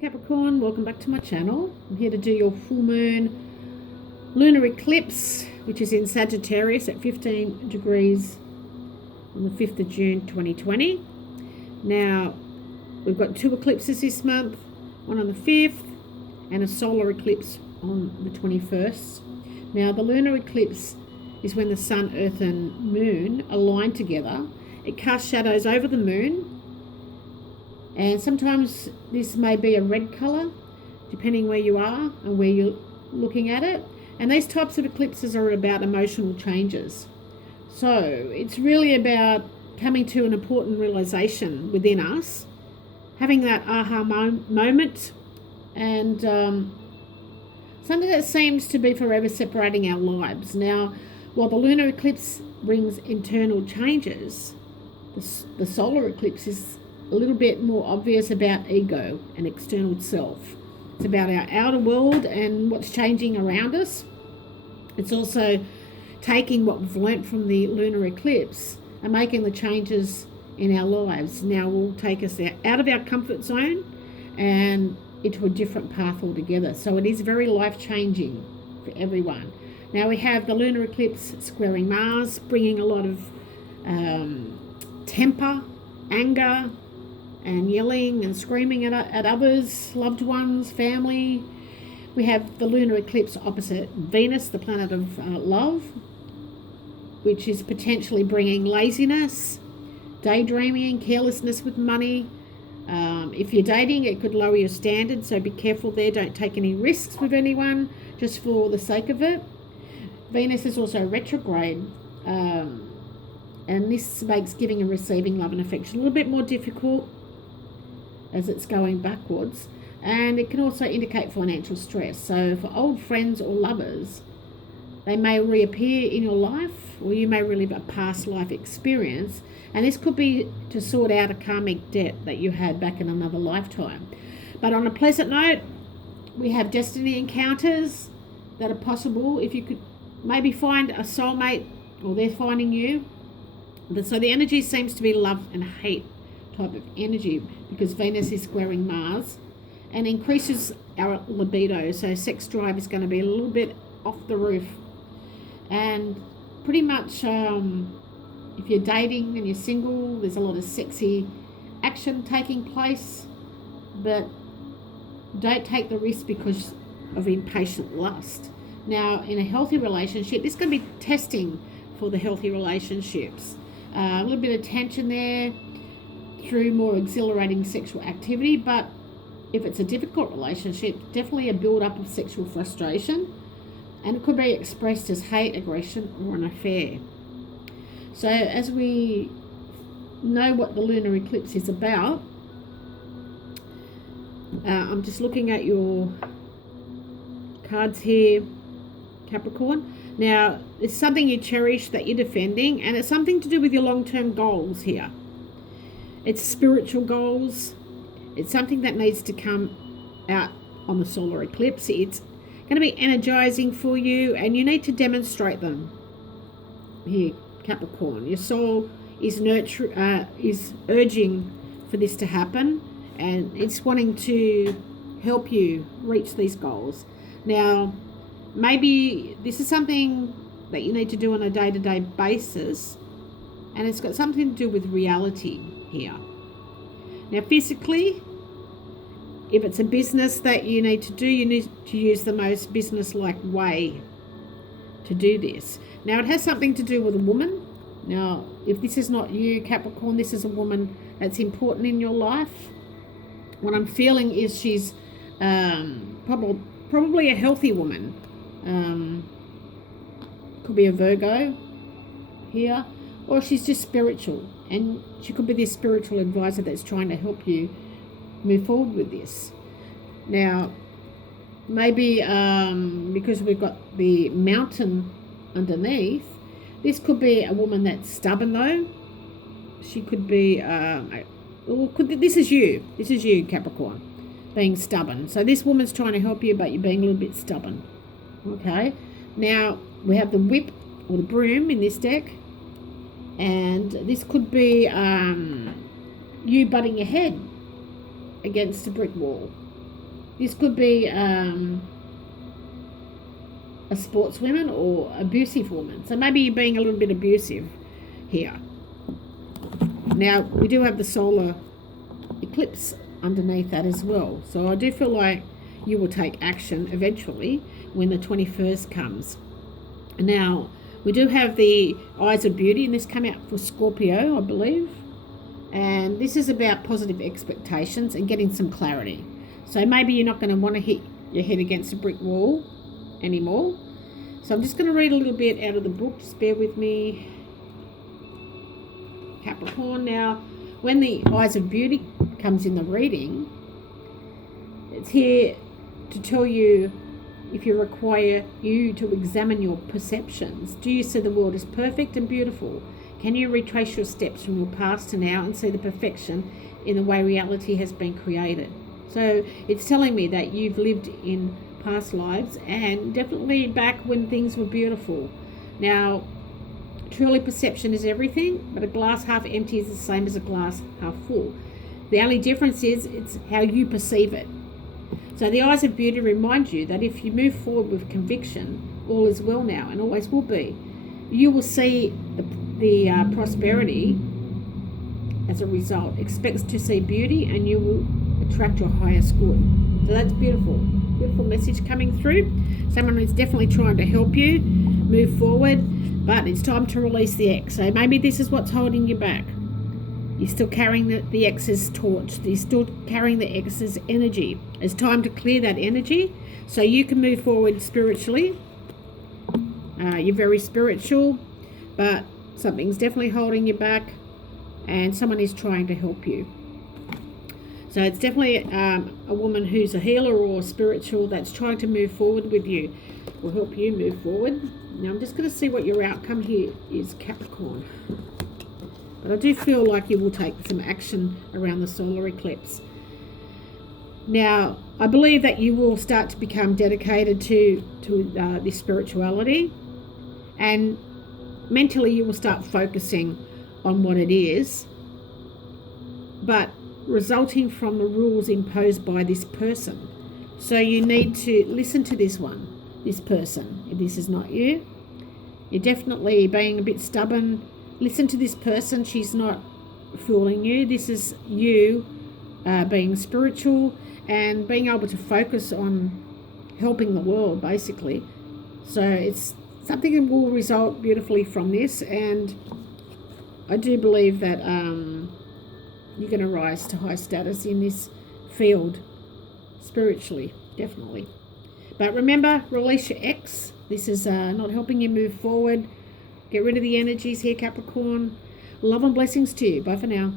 Capricorn, welcome back to my channel. I'm here to do your full moon lunar eclipse, which is in Sagittarius at 15 degrees on the 5th of June 2020. Now, we've got two eclipses this month, one on the 5th and a solar eclipse on the 21st. Now, the lunar eclipse is when the sun, earth and moon align together. It casts shadows over the moon, and sometimes this may be a red colour, depending where you are and where you're looking at it. And these types of eclipses are about emotional changes. So it's really about coming to an important realization within us, having that aha moment, and something that seems to be forever separating our lives. Now, while the lunar eclipse brings internal changes, the solar eclipse is a little bit more obvious about ego and external self. It's about our outer world and what's changing around us. It's also taking what we've learnt from the lunar eclipse and making the changes in our lives. Now will take us out of our comfort zone and into a different path altogether. So it is very life-changing for everyone. Now we have the lunar eclipse squaring Mars, bringing a lot of temper, anger, and yelling and screaming at others, loved ones, family. We have the lunar eclipse opposite Venus, the planet of love, which is potentially bringing laziness, daydreaming, carelessness with money. If you're dating, it could lower your standards, so be careful there. Don't take any risks with anyone just for the sake of it. Venus is also retrograde, and this makes giving and receiving love and affection a little bit more difficult as it's going backwards, and it can also indicate financial stress. So for old friends or lovers, they may reappear in your life, or you may relive a past life experience, and this could be to sort out a karmic debt that you had back in another lifetime. But on a pleasant note, we have destiny encounters that are possible if you could maybe find a soulmate, or they're finding you. So the energy seems to be love and hate type of energy, because Venus is squaring Mars and increases our libido. So sex drive is going to be a little bit off the roof. And pretty much if you're dating and you're single, there's a lot of sexy action taking place, but don't take the risk because of impatient lust. Now, in a healthy relationship, this is going to be testing for the healthy relationships. A little bit of tension there through more exhilarating sexual activity, but if it's a difficult relationship, definitely a build-up of sexual frustration, and it could be expressed as hate, aggression, or an affair. So as we know what the lunar eclipse is about, I'm just looking at your cards here, Capricorn. Now, it's something you cherish that you're defending, and it's something to do with your long-term goals here. It's spiritual goals. It's something that needs to come out on the solar eclipse. It's going to be energizing for you, and you need to demonstrate them here, Capricorn. Your soul is urging for this to happen, and it's wanting to help you reach these goals. Now, maybe this is something that you need to do on a day-to-day basis, and it's got something to do with reality here. Now, physically, if it's a business that you need to do, you need to use the most business-like way to do this. Now, it has something to do with a woman. Now, if this is not you, Capricorn, this is a woman that's important in your life. What I'm feeling is she's probably a healthy woman. Could be a Virgo here, or she's just spiritual, and she could be this spiritual advisor that's trying to help you move forward with this. Now, maybe because we've got the mountain underneath, this could be a woman that's stubborn though. She could be, this is you, Capricorn, being stubborn. So this woman's trying to help you, but you're being a little bit stubborn. Okay, now we have the whip or the broom in this deck, and this could be you butting your head against a brick wall. This could be a sportswoman or abusive woman. So maybe you're being a little bit abusive here. Now, we do have the solar eclipse underneath that as well. So I do feel like you will take action eventually when the 21st comes. Now, we do have the Eyes of Beauty, and this came out for Scorpio, I believe. And this is about positive expectations and getting some clarity. So maybe you're not going to want to hit your head against a brick wall anymore. So I'm just going to read a little bit out of the book. Just bear with me. Capricorn. Now, when the Eyes of Beauty comes in the reading, it's here to tell you if you require you to examine your perceptions. Do you see the world as perfect and beautiful? Can you retrace your steps from your past to now and see the perfection in the way reality has been created? So it's telling me that you've lived in past lives and definitely back when things were beautiful. Now, truly perception is everything, but a glass half empty is the same as a glass half full. The only difference is it's how you perceive it. So the Eyes of Beauty remind you that if you move forward with conviction, all is well now and always will be. You will see the prosperity as a result. Expect to see beauty and you will attract your highest good. So that's beautiful. Beautiful message coming through. Someone is definitely trying to help you move forward, but it's time to release the X. So maybe this is what's holding you back. You're still carrying the X's torch. You're still carrying the X's energy. It's time to clear that energy so you can move forward spiritually. You're very spiritual, but something's definitely holding you back and someone is trying to help you. So it's definitely a woman who's a healer or spiritual that's trying to move forward with you, will help you move forward. Now I'm just going to see what your outcome here is, Capricorn. But I do feel like you will take some action around the solar eclipse. Now, I believe that you will start to become dedicated to this spirituality, and mentally you will start focusing on what it is, but resulting from the rules imposed by this person. So you need to listen to this person. If this is not you, you're definitely being a bit stubborn. Listen to this person. She's not fooling you. This is you being spiritual and being able to focus on helping the world, basically. So it's something that will result beautifully from this, and I do believe that you're going to rise to high status in this field spiritually, definitely. But remember, release your X. This is not helping you move forward. Get rid of the energies here, Capricorn. Love and blessings to you. Bye for now.